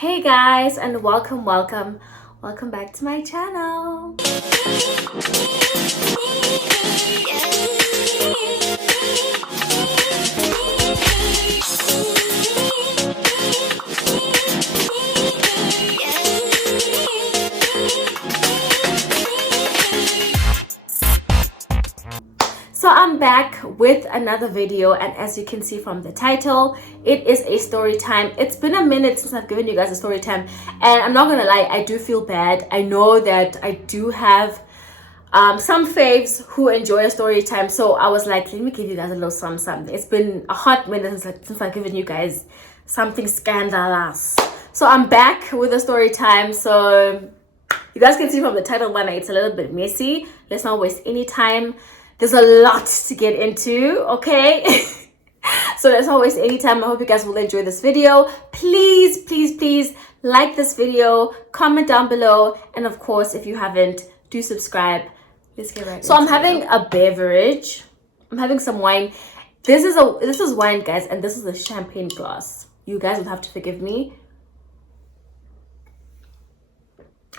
Hey guys, and welcome back to my channel. So I'm back with another video, and as you can see from the title, it is a story time. It's been a minute since I've given you guys a story time, and I'm not gonna lie, I do feel bad. I know that I do have some faves who enjoy a story time, so I was like, let me give you guys a little something. It's been a hot minute since I've given you guys something scandalous. So I'm back with a story time. So you guys can see from the title one, it's a little bit messy. Let's not waste any time. There's a lot to get into, okay? So let's not waste any time. I hope you guys will enjoy this video. Please like this video, comment down below, and of course, if you haven't, do subscribe. Let's get right. So I'm having a beverage. I'm having some wine. This is wine, guys, and this is a champagne glass. You guys will have to forgive me.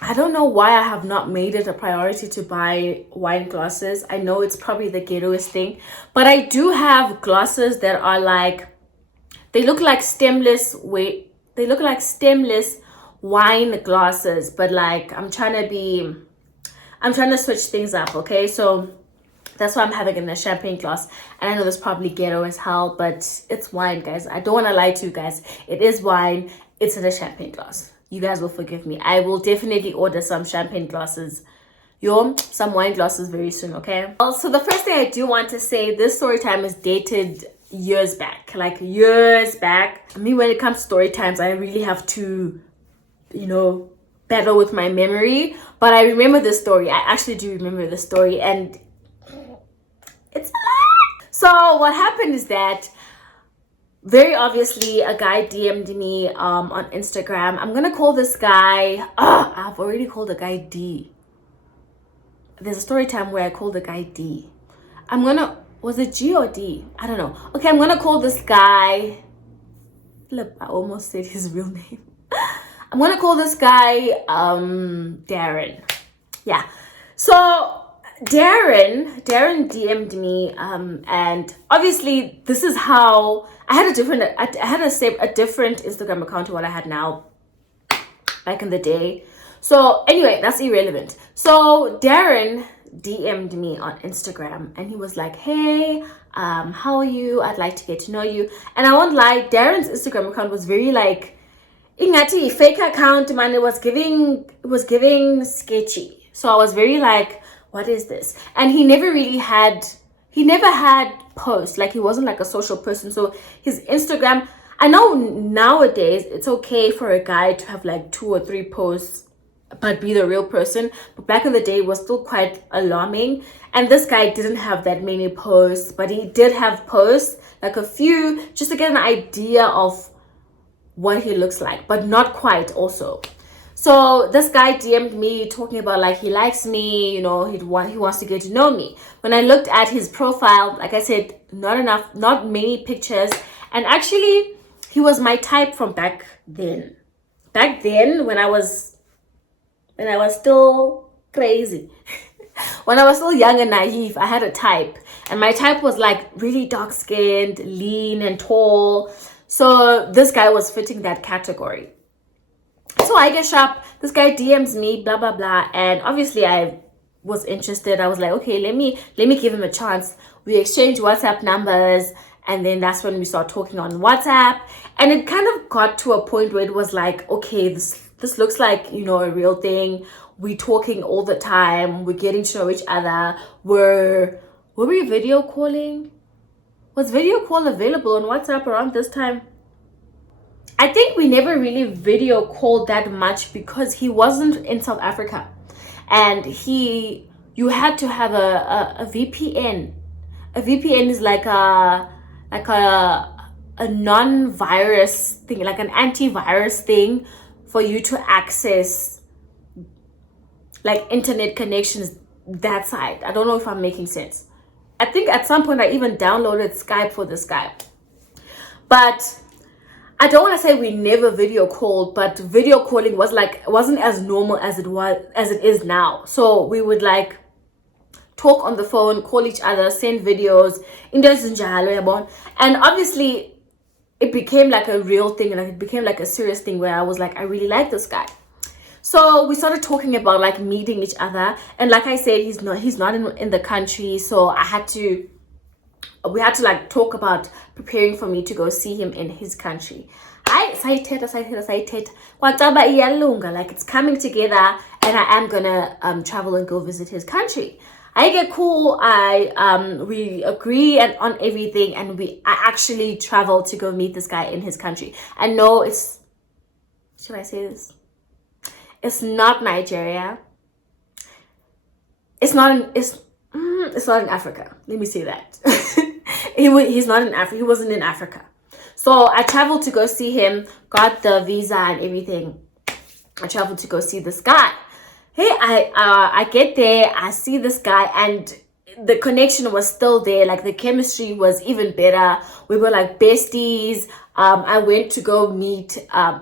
I don't know why I have not made it a priority to buy wine glasses. I know it's probably the ghettoest thing, but I do have glasses that are like, they look like stemless wine glasses, but like I'm trying to switch things up, okay? So that's why I'm having it in a champagne glass. And I know this probably ghetto as hell, but it's wine, guys. I don't want to lie to you guys. It is wine. It's in a champagne glass. You guys will forgive me. I will definitely order some champagne glasses, some wine glasses very soon, okay? Also, the first thing I do want to say, this story time is dated years back, like years back. I mean, when it comes to story times, I really have to, battle with my memory. But I remember this story. I actually do remember the story, and it's a lot. So what happened is that, very obviously, a guy DM'd me on Instagram. I'm gonna call this guy, I've already called the guy D. There's a story time where I called the guy D. Was it G or D? I don't know. Okay, I'm gonna call this guy, look, I almost said his real name. I'm gonna call this guy Darren. Yeah, so Darren DM'd me, and obviously this is how I had a different Instagram account to what I had now back in the day. So anyway, that's irrelevant. So Darren DM'd me on Instagram, and he was like, hey, how are you? I'd like to get to know you. And I won't lie, Darren's Instagram account was very like ingati fake account, man. It was giving sketchy. So I was very like, what is this? And he never had posts. Like, he wasn't like a social person. So his Instagram, I know nowadays it's okay for a guy to have like 2 or 3 posts but be the real person, but back in the day it was still quite alarming. And this guy didn't have that many posts, but he did have posts, like a few, just to get an idea of what he looks like, but not quite also. So this guy DM'd me talking about like he likes me, he wants to get to know me. When I looked at his profile, like I said, not many pictures. And actually, he was my type from back then. Back then, when I was still crazy. When I was still young and naive, I had a type. And my type was like really dark-skinned, lean and tall. So this guy was fitting that category. So I get sharp. This guy DMs me, blah blah blah, and obviously I was interested. I was like, okay, let me give him a chance. We exchange WhatsApp numbers, and then that's when we start talking on WhatsApp. And it kind of got to a point where it was like, okay, this looks like a real thing. We're talking all the time. We're getting to know each other. Were we video calling? Was video call available on WhatsApp around this time? I think we never really video called that much because he wasn't in South Africa, and you had to have a VPN. A VPN is like a non-virus thing, like an antivirus thing for you to access like internet connections that side. I don't know if I'm making sense. I think at some point I even downloaded Skype for this guy. But I don't want to say we never video called, but video calling wasn't as normal as it is now. So we would like talk on the phone, call each other, send videos, and obviously it became like a real thing, and like it became like a serious thing where I was like, I really like this guy. So we started talking about like meeting each other, and like I said, he's not in the country, so we had to like talk about preparing for me to go see him in his country. Like it's coming together, and I am gonna travel and go visit his country. I get cool. We agree on everything, and I actually travel to go meet this guy in his country. And no, should I say this? It's not Nigeria. It's not in Africa. Let me say that. He's not in Africa. He wasn't in Africa. So I traveled to go see him, got the visa and everything. I traveled to go see this guy. Hey, I get there, I see this guy, and the connection was still there. Like the chemistry was even better. We were like besties. I went to go meet,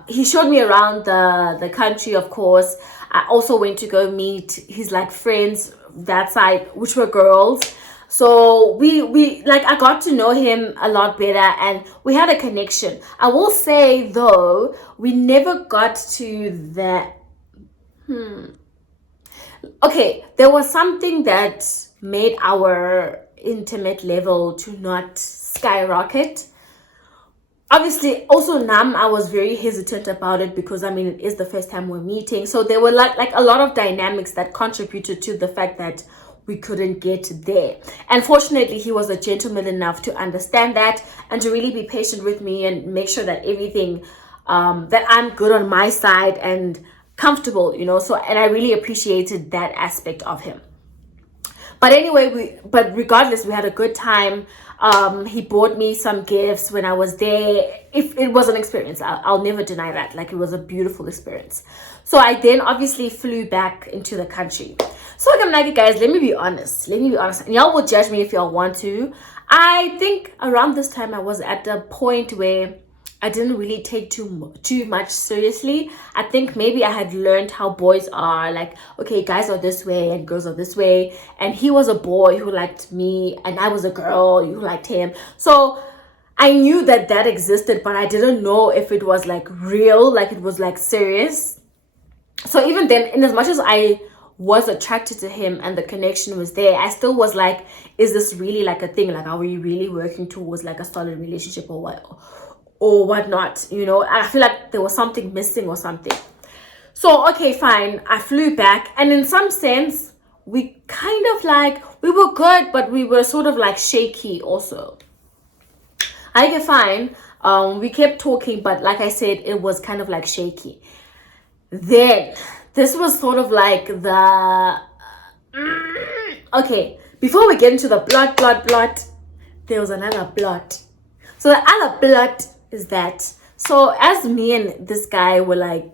he showed me around the country, of course. I also went to go meet his like friends that side, which were girls. So we like, I got to know him a lot better, and we had a connection. I will say though, we never got to that. Okay, there was something that made our intimate level to not skyrocket. Obviously, also Nam, I was very hesitant about it because I mean it is the first time we're meeting. So there were like a lot of dynamics that contributed to the fact that we couldn't get there. And fortunately, he was a gentleman enough to understand that and to really be patient with me and make sure that everything that I'm good on my side and comfortable, so, and I really appreciated that aspect of him. But anyway, but regardless, we had a good time. He bought me some gifts when I was there. If it was an experience, I'll never deny that. Like, it was a beautiful experience. So I then obviously flew back into the country. So I'm like, guys, let me be honest, and y'all will judge me if y'all want to. I think around this time I was at the point where I didn't really take too much seriously. I think maybe I had learned how boys are. Like, okay, guys are this way and girls are this way. And he was a boy who liked me, and I was a girl who liked him. So I knew that existed, but I didn't know if it was like real, like it was like serious. So even then, in as much as I was attracted to him and the connection was there, I still was like, is this really like a thing? Like, are we really working towards like a solid relationship or what? Or whatnot, I feel like there was something missing or something. So, okay, fine. I flew back, and in some sense, we kind of like, we were good, but we were sort of like shaky also. I get fine. We kept talking, but like I said, it was kind of like shaky. Then, this was sort of like okay, before we get into the blood, there was another blood. So the other blood is that, so as me and this guy were like,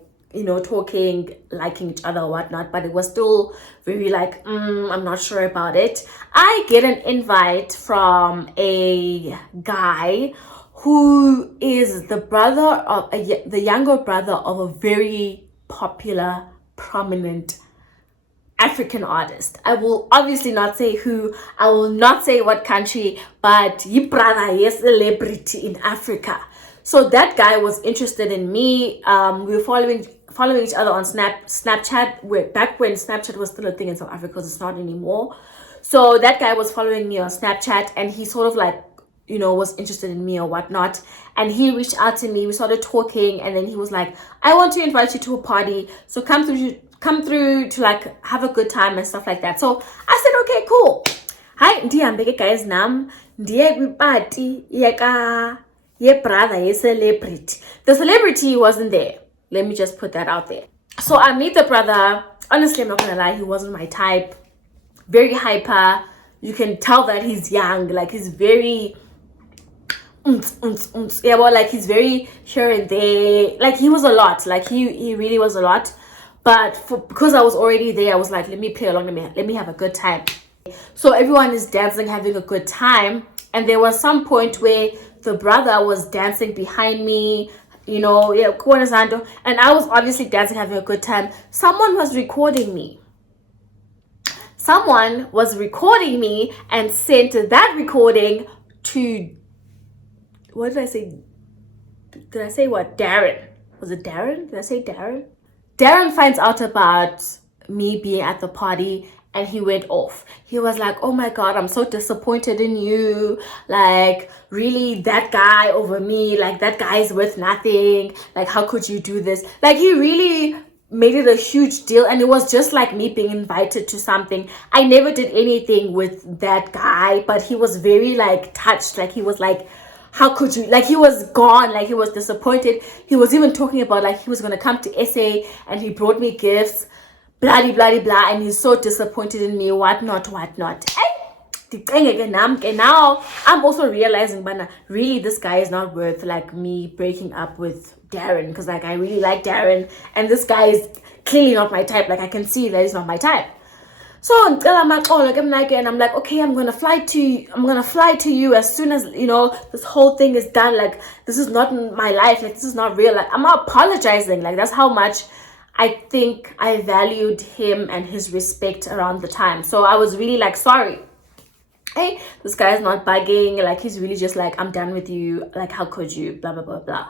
talking, liking each other or whatnot, but it was still very like, I'm not sure about it. I get an invite from a guy who is the younger brother of a very popular, prominent African artist. I will obviously not say who, I will not say what country, but your brother is a celebrity in Africa. So that guy was interested in me. We were following each other on Snapchat. Back when Snapchat was still a thing in South Africa, because it's not anymore. So that guy was following me on Snapchat, and he sort of like, was interested in me or whatnot. And he reached out to me. We started talking, and then he was like, I want to invite you to a party. So come through to like have a good time and stuff like that. So I said, okay, cool. Hi, ndihambeke guys nam. Ndiye kwi-party yeka ye brother ye celebrity. The celebrity wasn't there. Let me just put that out there. So I meet the brother. Honestly, I'm not gonna lie, he wasn't my type. Very hyper. You can tell that he's young. Like, he's very yeah, well, like he's very here and there. Like, he was a lot. Like, he really was a lot. But because I was already there, I was like, let me play along, let me have a good time. So everyone is dancing, having a good time. And there was some point where the brother was dancing behind me, yeah, and I was obviously dancing, having a good time. Someone was recording me. And sent that recording to, what did I say? Did I say what? Darren. Was it Darren? Did I say Darren? Darren finds out about me being at the party and he went off. He was like, oh my God, I'm so disappointed in you. Like, really, that guy over me, like, that guy's worth nothing. Like, how could you do this? Like, he really made it a huge deal, and it was just like me being invited to something. I never did anything with that guy, but he was very like touched. Like, he was like, how could you, like, he was gone, like he was disappointed. He was even talking about like he was going to come to SA and he brought me gifts, blah blah blah, and he's so disappointed in me, whatnot. Now I'm also realizing, but really this guy is not worth like me breaking up with Darren, because like I really like Darren and this guy is clearly not my type. Like, I can see that he's not my type. So I'm like, and I'm like, okay, I'm gonna fly to you as soon as this whole thing is done. Like, this is not my life, like this is not real. Like, I'm not apologizing. Like, that's how much I think I valued him and his respect around the time. So I was really like, sorry, hey, this guy is not bugging. Like, he's really just like, I'm done with you. Like, how could you? Blah blah blah blah.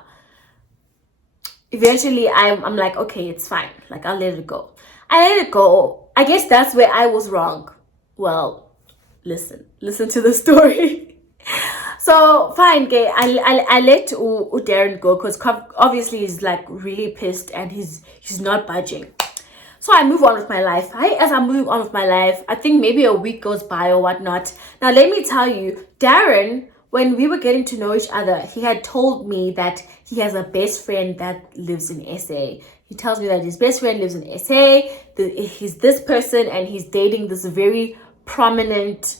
Eventually, I'm like, okay, it's fine. Like, I'll let it go. I let it go. I guess that's where I was wrong. Well, listen to the story. So fine, okay. I let Darren go because obviously he's like really pissed and he's not budging. So I move on with my life. As I'm moving on with my life, I think maybe a week goes by or whatnot. Now, let me tell you, Darren, when we were getting to know each other, he had told me that he has a best friend that lives in SA. He tells me that his best friend lives in SA. He's this person and he's dating this very prominent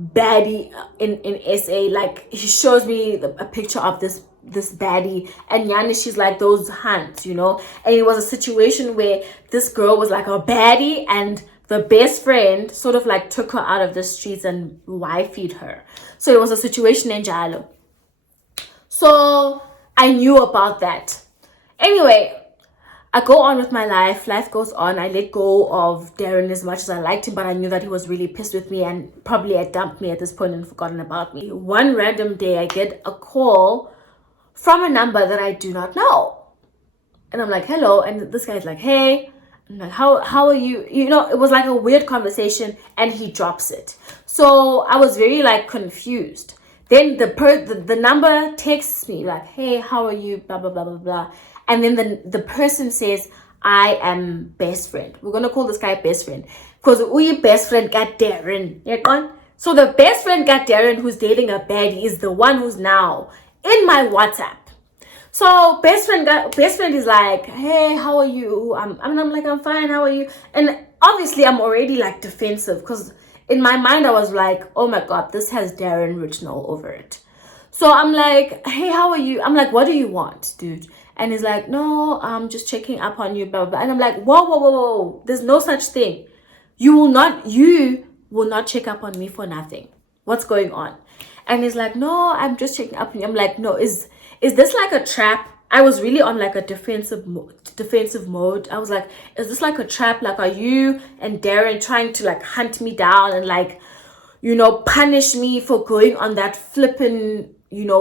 baddie in SA. Like, he shows me a picture of this baddie, and Yani, she's like those hunts, and it was a situation where this girl was like a baddie and the best friend sort of like took her out of the streets and wifeyed her. So it was a situation in Jalo. So I knew about that. Anyway, I go on with my life. Life goes on. I let go of Darren as much as I liked him, but I knew that he was really pissed with me and probably had dumped me at this point and forgotten about me. One random day, I get a call from a number that I do not know. And I'm like, hello. And this guy's like, hey. I'm like, how are you? It was like a weird conversation, and he drops it. So I was very like confused. Then the number texts me like, hey, how are you? Blah, blah, blah, blah, blah. And then the person says, I am best friend. We're going to call this guy best friend. Because we best friend got Darren. So the best friend got Darren, who's dating a baddie, is the one who's now in my WhatsApp. So best friend is like, hey, how are you? I'm like, I'm fine. How are you? And obviously I'm already like defensive, because in my mind I was like, oh my God, this has Darren written all over it. So I'm like, hey, how are you? I'm like, what do you want, dude? And he's like, no, I'm just checking up on you, blah, blah, blah. And I'm like, whoa. There's no such thing. You will not check up on me for nothing. What's going on? And he's like, no, I'm just checking up on you. I'm like, no, is this like a trap? I was really on like a defensive mode. I was like, is this like a trap? Like, are you and Darren trying to like hunt me down and like, punish me for going on that flippin',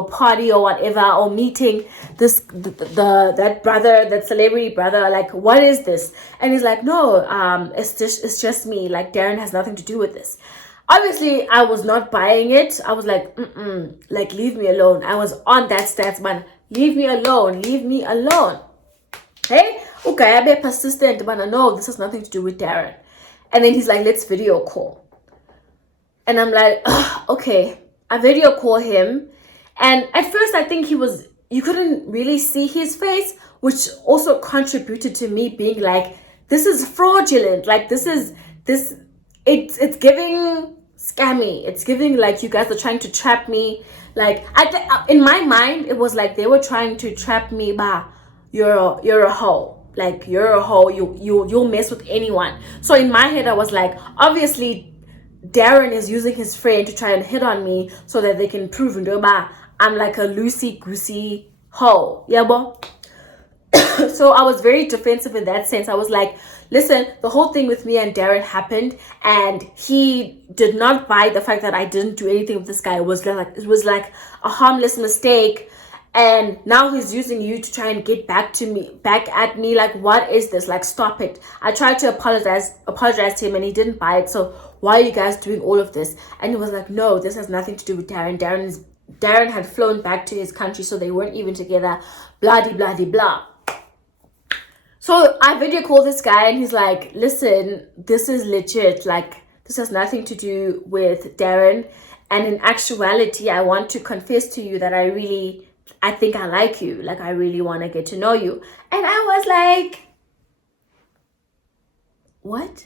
party or whatever, or meeting that brother, that celebrity brother? Like, what is this? And he's like, no, it's just me. Like, Darren has nothing to do with this. Obviously, I was not buying it. I was like, like, leave me alone. I was on that stance, man. Leave me alone. Hey? Okay, I be persistent, but no, this has nothing to do with Darren. And then he's like, let's video call. And I'm like, okay. I video call him. And at first, I think you couldn't really see his face, which also contributed to me being like, this is fraudulent. Like, it's giving scammy. It's giving like you guys are trying to trap me. Like, in my mind, it was like they were trying to trap me. Bah, you're a hoe. Like, you're a hoe. You'll mess with anyone. So in my head, I was like, obviously, Darren is using his friend to try and hit on me so that they can prove, bah, I'm like a loosey goosey Ho, yeah, bo. So I was very defensive in that sense. I was like, listen, the whole thing with me and Darren happened, and he did not buy the fact that I didn't do anything with this guy. It was like a harmless mistake, and now he's using you to try and get back at me. Like, what is this? Like, stop it. I tried to apologize to him, and he didn't buy it. So why are you guys doing all of this? And he was like, no, this has nothing to do with Darren. Darren had flown back to his country, so they weren't even together. Blah de blah de blah. So I video call this guy, and he's like, listen, this is legit. Like, this has nothing to do with Darren. And in actuality, I want to confess to you that I think I like you. Like, I really want to get to know you. And I was like, what?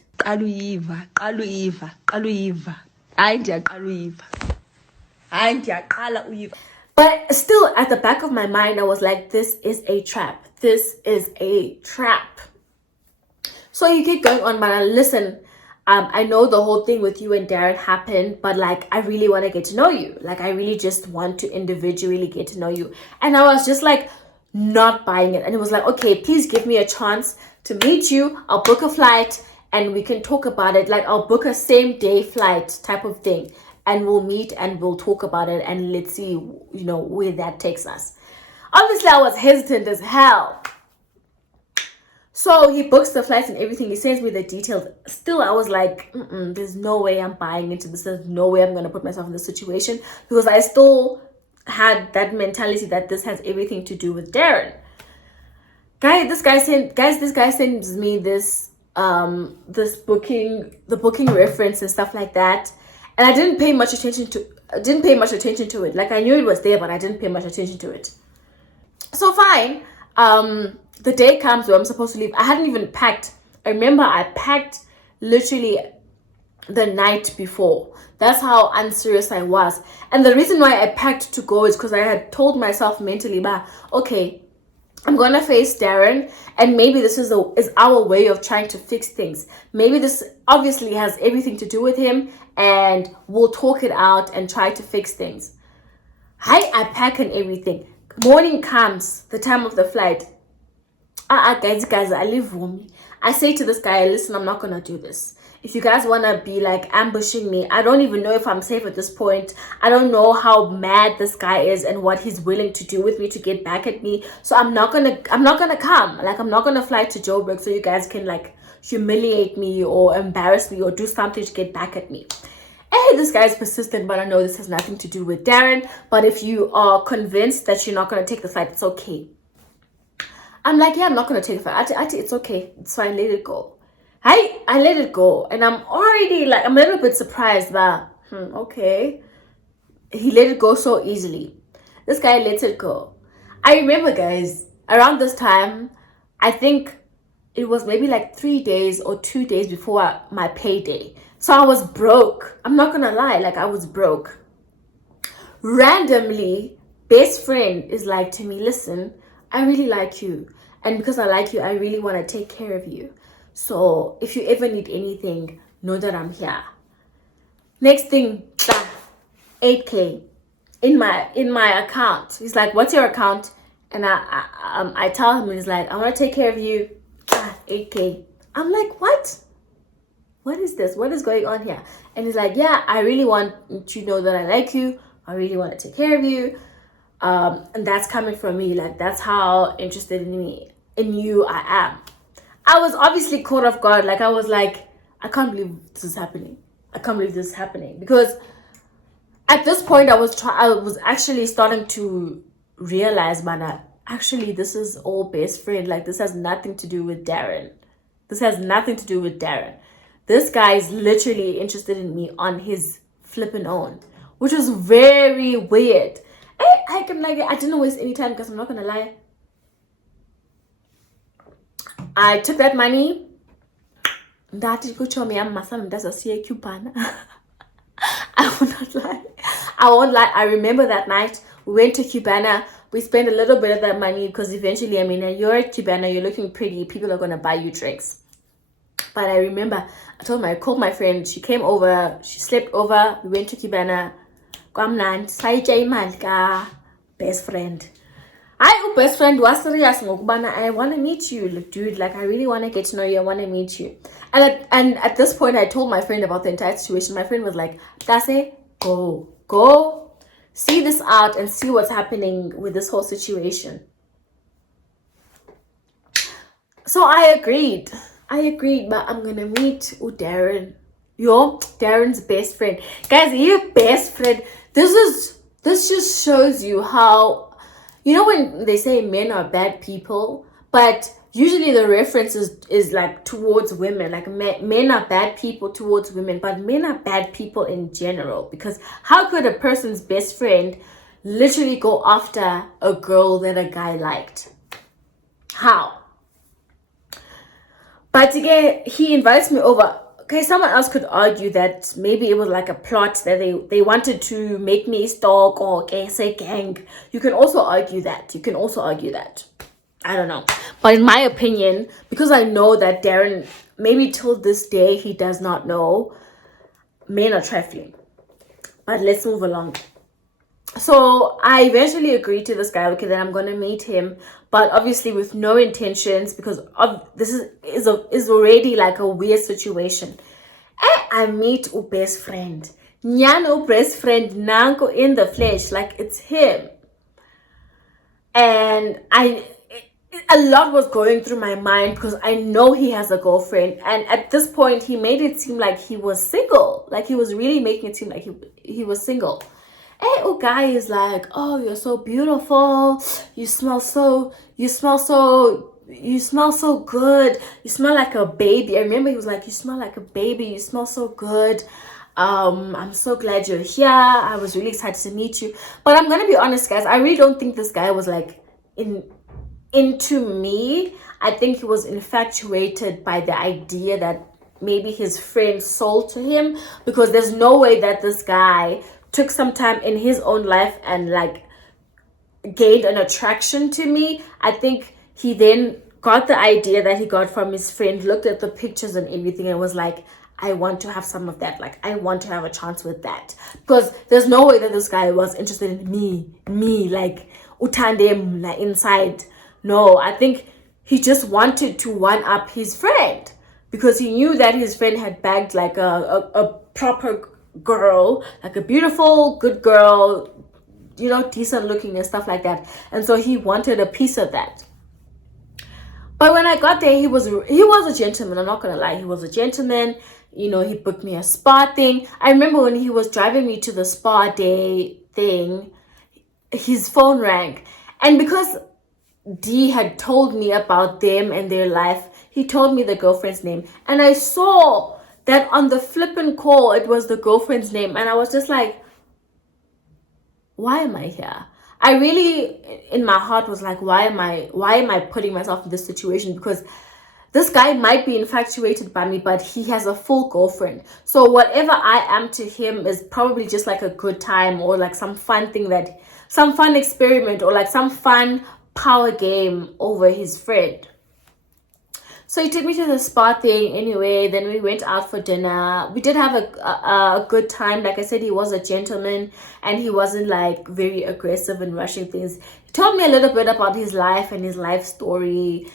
But still, at the back of my mind, I was like, this is a trap. This is a trap. So you keep going on, but listen, I know the whole thing with you and Darren happened, but like, I really want to get to know you. Like, I really just want to individually get to know you. And I was just like, not buying it. And it was like, okay, please give me a chance to meet you. I'll book a flight and we can talk about it. Like, I'll book a same day flight type of thing, and we'll meet and we'll talk about it, and let's see, you know, where that takes us. Obviously, I was hesitant as hell. So he books the flights and everything. He sends me the details. Still, I was like, there's no way I'm buying into this. There's no way I'm going to put myself in this situation, because I still had that mentality that this has everything to do with Darren. This guy sends me the booking reference and stuff like that. And I didn't pay much attention to it. Like, I knew it was there, but I didn't pay much attention to it. So fine. The day comes where I'm supposed to leave. I hadn't even packed. I remember I packed literally the night before. That's how unserious I was. And the reason why I packed to go is because I had told myself mentally, okay, I'm gonna face Darren, and maybe this is our way of trying to fix things. Maybe this obviously has everything to do with him, and we'll talk it out and try to fix things. I pack and everything. Morning comes, the time of the flight. Guys, I leave home. I say to this guy, listen, I'm not gonna do this. If you guys wanna be like ambushing me, I don't even know if I'm safe at this point. I don't know how mad this guy is and what he's willing to do with me to get back at me. So I'm not gonna come. Like, I'm not gonna fly to Joburg so you guys can like humiliate me or embarrass me or do something to get back at me. Hey, this guy's persistent, but I know this has nothing to do with Darren. But if you are convinced that you're not gonna take the flight, it's okay. I'm like, yeah, I'm not gonna take the flight. It's okay. It's fine. Let it go. I let it go, and I'm already like, I'm a little bit surprised that okay, he let it go so easily. This guy lets it go. I remember, guys, around this time, I think it was maybe like 3 days or 2 days before my payday. So I was broke. I'm not gonna lie, like, I was broke. Randomly, best friend is like to me, listen, I really like you, and because I like you, I really want to take care of you. So if you ever need anything, know that I'm here. Next thing, 8K in my account. He's like, what's your account? And I tell him, he's like, I want to take care of you. 8K. I'm like, what? What is this? What is going on here? And he's like, yeah, I really want you to know that I like you. I really want to take care of you. And that's coming from me. Like, that's how interested in you I am. I was obviously caught off guard. Like, I was like, I can't believe this is happening. I can't believe this is happening. Because at this point, I was actually starting to realize, man, actually, this is all best friend. Like, this has nothing to do with Darren. This has nothing to do with Darren. This guy is literally interested in me on his flipping own, which was very weird. I didn't waste any time, because I'm not gonna lie. I took that money. I will not lie. I won't lie. I remember that night we went to Cubana. We spent a little bit of that money because eventually, I mean, you're at Cubana, you're looking pretty. People are gonna buy you drinks. But I remember, I called my friend. She came over. She slept over. We went to Cubana. Best friend. I best friend was serious ngokubana I want to meet you, dude. Like I really want to get to know you. I want to meet you. And at this point, I told my friend about the entire situation. My friend was like, "Dase, go, see this out and see what's happening with this whole situation." So I agreed. But I'm gonna meet Darren. Darren's best friend. Guys, your best friend. This just shows you how, when they say men are bad people, but usually the reference is like towards women. Like men are bad people towards women, but men are bad people in general. Because how could a person's best friend literally go after a girl that a guy liked? How? But again, he invites me over. Okay, someone else could argue that maybe it was like a plot that they wanted to make me stalk or okay, say gang. You can also argue that. I don't know. But in my opinion, because I know that Darren, maybe till this day, he does not know, men are trifling. But let's move along. So I eventually agreed to this guy. Okay, then I'm gonna meet him, but obviously with no intentions because this is already like a weird situation. And I meet a best friend, Nyano best friend Nanko in the flesh, like it's him. And a lot was going through my mind because I know he has a girlfriend, and at this point he made it seem like he was single, like he was really making it seem like he was single. And guy is like, "Oh, you're so beautiful. You smell so good. You smell like a baby." I remember he was like, "You smell like a baby. You smell so good. I'm so glad you're here. I was really excited to meet you." But I'm gonna be honest, guys. I really don't think this guy was like into me. I think he was infatuated by the idea that maybe his friend sold to him, because there's no way that this guy took some time in his own life and like gained an attraction to me. I think he then got the idea that he got from his friend, looked at the pictures and everything, and was like, "I want to have some of that. Like, I want to have a chance with that." Because there's no way that this guy was interested in me, like utandem like inside. No, I think he just wanted to one up his friend because he knew that his friend had bagged like a proper girl, like a beautiful, good girl, decent looking and stuff like that. And so he wanted a piece of that. But when I got there, he was a gentleman. I'm not gonna lie, he was a gentleman. He booked me a spa thing. I remember when he was driving me to the spa day thing, his phone rang, and because D had told me about them and their life, he told me the girlfriend's name, and I saw that on the flippin' call it was the girlfriend's name, and I was just like, why am I here? I really, in my heart, was like, why am I putting myself in this situation? Because this guy might be infatuated by me, but he has a full girlfriend. So whatever I am to him is probably just like a good time, or like some fun experiment, or like some fun power game over his friend. So he took me to the spa thing anyway. Then we went out for dinner. We did have a good time. Like I said, he was a gentleman and he wasn't like very aggressive and rushing things. He told me a little bit about his life and his life story,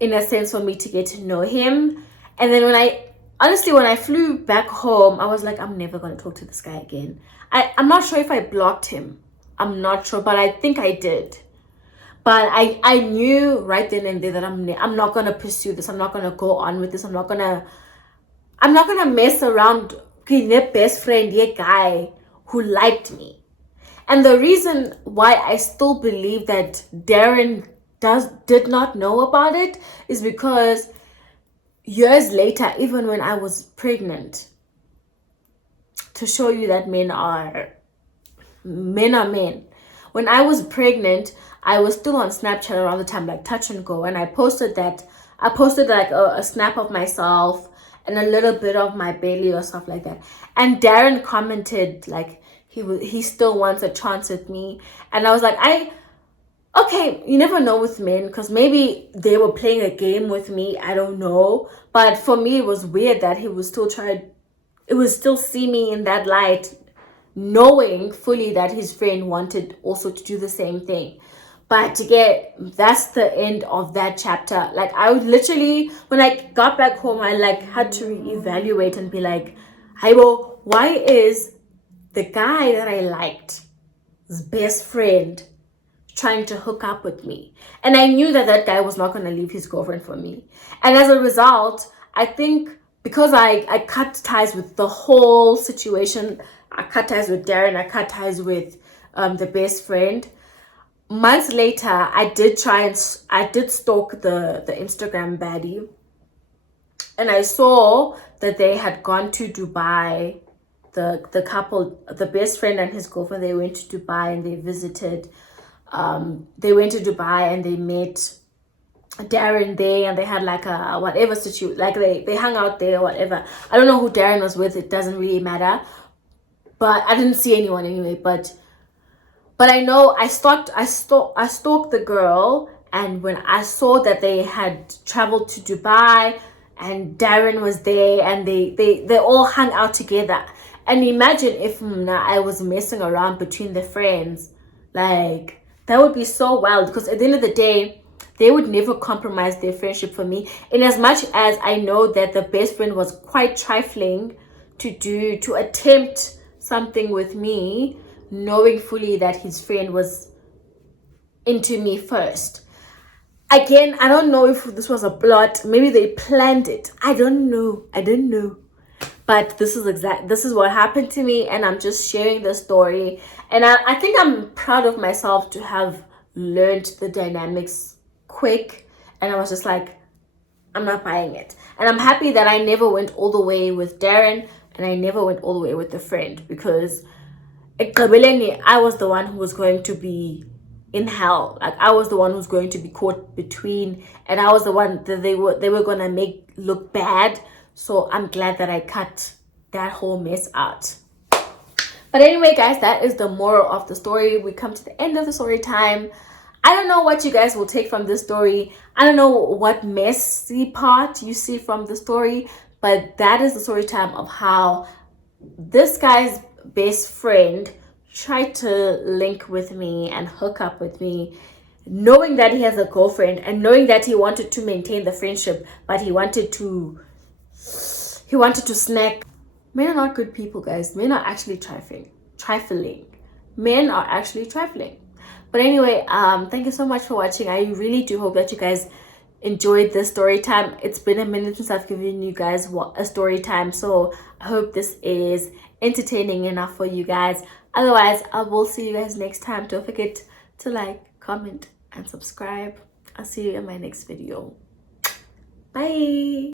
in a sense, for me to get to know him. And then when I flew back home, I was like, I'm never going to talk to this guy again. I'm not sure if I blocked him. I'm not sure, but I think I did. But I knew right then and there that I'm not gonna pursue this. I'm not gonna go on with this. I'm not gonna mess around with their best friend, their guy who liked me. And the reason why I still believe that Darren did not know about it is because years later, even when I was pregnant, to show you that men are men. When I was pregnant, I was still on Snapchat around the time, like touch and go, and I posted like a snap of myself and a little bit of my belly or stuff like that. And Darren commented like he still wants a chance with me, and I was like, okay, you never know with men, because maybe they were playing a game with me. I don't know, but for me it was weird that he was still see me in that light, knowing fully that his friend wanted also to do the same thing. But that's the end of that chapter. Like, I would literally, when I got back home, I like had to reevaluate and be like, well, why is the guy that I liked, his best friend, trying to hook up with me? And I knew that guy was not going to leave his girlfriend for me. And as a result, I think because I cut ties with the whole situation, I cut ties with Darren, I cut ties with the best friend. Months later, I did stalk the Instagram baddie, and I saw that they had gone to Dubai. The couple, the best friend and his girlfriend, they went to Dubai and they visited. They went to Dubai and they met Darren there, and they had like a whatever situation, like they hung out there or whatever. I don't know who Darren was with, it doesn't really matter, but I didn't see anyone anyway. But I know I stalked the girl, and when I saw that they had traveled to Dubai and Darren was there and they all hung out together. And imagine if I was messing around between the friends. Like, that would be so wild, because at the end of the day, they would never compromise their friendship for me. In as much as I know that the best friend was quite trifling to attempt something with me, knowing fully that his friend was into me first. Again, I don't know if this was a plot. Maybe they planned it. I don't know. But this is what happened to me, and I'm just sharing the story. And I think I'm proud of myself to have learned the dynamics quick. And I was just like, I'm not buying it. And I'm happy that I never went all the way with Darren, and I never went all the way with the friend, because I was the one who was going to be in hell. Like, I was the one who's going to be caught between, and I was the one that they were gonna make look bad. So I'm glad that I cut that whole mess out. But anyway, guys, that is the moral of the story. We come to the end of the story time. I don't know what you guys will take from this story. I don't know what messy part you see from the story, but that is the story time of how this guy's best friend tried to link with me and hook up with me, knowing that he has a girlfriend and knowing that he wanted to maintain the friendship, but he wanted to snack. Men are not good people, guys. Men are actually trifling. Men are actually trifling. But anyway, thank you so much for watching. I really do hope that you guys enjoyed this story time. It's been a minute since I've given you guys a story time, so I hope this is entertaining enough for you guys. Otherwise, I will see you guys next time. Don't forget to like, comment, and subscribe. I'll see you in my next video. Bye.